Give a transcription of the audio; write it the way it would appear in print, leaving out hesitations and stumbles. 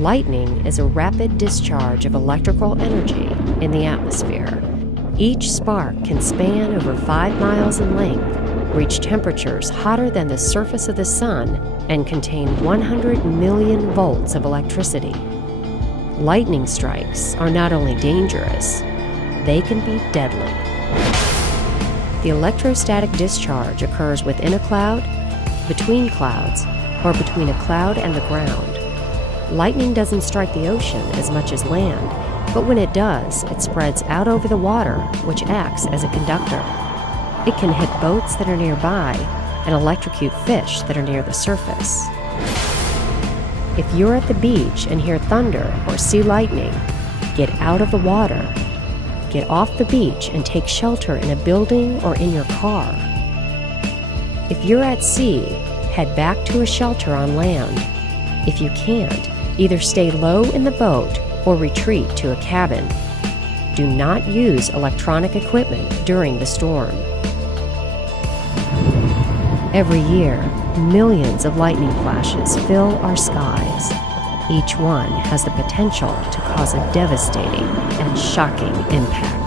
Lightning is a rapid discharge of electrical energy in the atmosphere. Each spark can span over 5 miles in length, reach temperatures hotter than the surface of the sun, and contain 100 million volts of electricity. Lightning strikes are not only dangerous, they can be deadly. The electrostatic discharge occurs within a cloud, between clouds, or between a cloud and the ground. Lightning doesn't strike the ocean as much as land, but when it does, it spreads out over the water, which acts as a conductor. It can hit boats that are nearby and electrocute fish that are near the surface. If you're at the beach and hear thunder or see lightning, get out of the water. Get off the beach and take shelter in a building or in your car. If you're at sea, head back to a shelter on land. If you can't, either stay low in the boat or retreat to a cabin. Do not use electronic equipment during the storm. Every year, millions of lightning flashes fill our skies. Each one has the potential to cause a devastating and shocking impact.